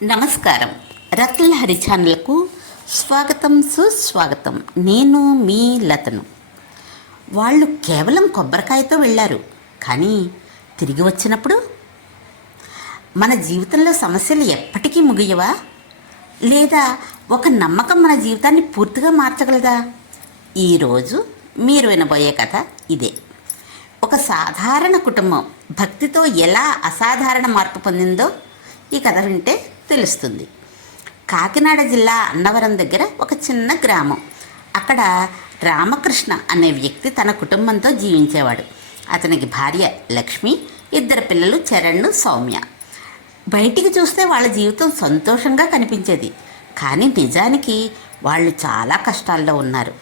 నమస్కారం. రత్నలహరి ఛానల్కు స్వాగతం, సుస్వాగతం. నేను మీ లతను. వాళ్ళు కేవలం కొబ్బరికాయతో వెళ్ళారు, కానీ తిరిగి వచ్చినప్పుడు మన జీవితంలో సమస్యలు ఎప్పటికీ ముగియవా? లేదా ఒక నమ్మకం మన జీవితాన్ని పూర్తిగా మార్చగలదా? ఈరోజు మీరు వినబోయే కథ ఇదే. ఒక సాధారణ కుటుంబం భక్తితో ఎలా అసాధారణ మార్పు పొందిందో ఈ కథ వింటే తెలుస్తుంది. కాకినాడ జిల్లా అన్నవరం దగ్గర ఒక చిన్న గ్రామం. అక్కడ రామకృష్ణ అనే వ్యక్తి తన కుటుంబంతో జీవించేవాడు. అతనికి భార్య లక్ష్మి, 2 పిల్లలు చరణ్, సౌమ్య. బయటికి చూస్తే వాళ్ళ జీవితం సంతోషంగా కనిపించేది, కానీ నిజానికి వాళ్ళు చాలా కష్టాల్లో ఉన్నారు.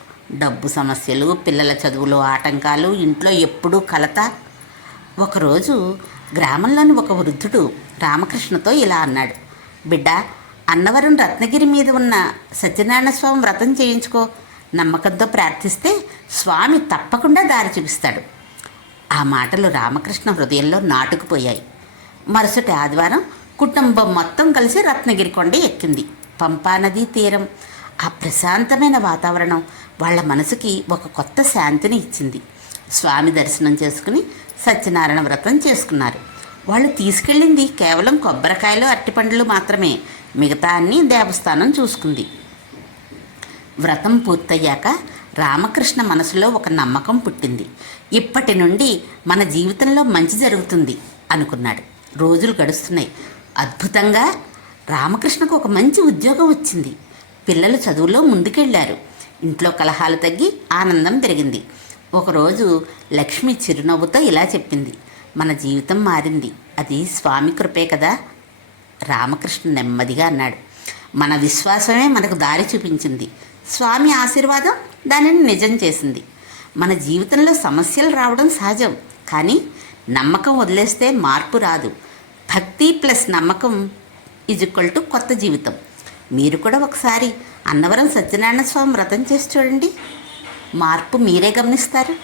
డబ్బు సమస్యలు, పిల్లల చదువులో ఆటంకాలు, ఇంట్లో ఎప్పుడూ కలత. ఒకరోజు గ్రామంలోని ఒక వృద్ధుడు రామకృష్ణతో ఇలా అన్నాడు: బిడ్డ, అన్నవరం రత్నగిరి మీద ఉన్న సత్యనారాయణ స్వామి వ్రతం చేయించుకో. నమ్మకంతో ప్రార్థిస్తే స్వామి తప్పకుండా దారి చూపిస్తాడు. ఆ మాటలు రామకృష్ణ హృదయంలో నాటుకుపోయాయి. మరుసటి ఆదివారం కుటుంబం మొత్తం కలిసి రత్నగిరి కొండ ఎక్కింది. పంపానదీ తీరం, ఆ ప్రశాంతమైన వాతావరణం వాళ్ళ మనసుకి ఒక కొత్త శాంతిని ఇచ్చింది. స్వామి దర్శనం చేసుకుని సత్యనారాయణ వ్రతం చేసుకున్నారు. వాళ్ళు తీసుకెళ్ళింది కేవలం కొబ్బరికాయలు, అరటిపండ్లు మాత్రమే. మిగతా అన్నీ దేవస్థానం చూసుకుంది. వ్రతం పూర్తయ్యాక రామకృష్ణ మనసులో ఒక నమ్మకం పుట్టింది. ఇప్పటి నుండి మన జీవితంలో మంచి జరుగుతుంది అనుకున్నాడు. రోజులు గడుస్తున్నాయి. అద్భుతంగా రామకృష్ణకు ఒక మంచి ఉద్యోగం వచ్చింది. పిల్లలు చదువులో ముందుకెళ్ళారు. ఇంట్లో కలహాలు తగ్గి ఆనందం పెరిగింది. ఒకరోజు లక్ష్మి చిరునవ్వుతో ఇలా చెప్పింది: మన జీవితం మారింది, అది స్వామి కృపే కదా. రామకృష్ణ నెమ్మదిగా అన్నాడు: మన విశ్వాసమే మనకు దారి చూపించింది. స్వామి ఆశీర్వాదం దానిని నిజం చేసింది. మన జీవితంలో సమస్యలు రావడం సహజం, కానీ నమ్మకం వదిలేస్తే మార్పు రాదు. భక్తి ప్లస్ నమ్మకం = కొత్త జీవితం. మీరు కూడా ఒకసారి అన్నవరం సత్యనారాయణ స్వామి వ్రతం చేసి చూడండి. మార్పు మీరే గమనిస్తారు.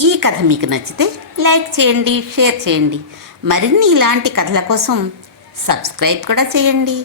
ఈ కథ మీకు నచ్చితే లైక్ చేయండి, షేర్ చేయండి. మరిన్ని ఇలాంటి కథల కోసం సబ్స్క్రైబ్ కూడా చేయండి.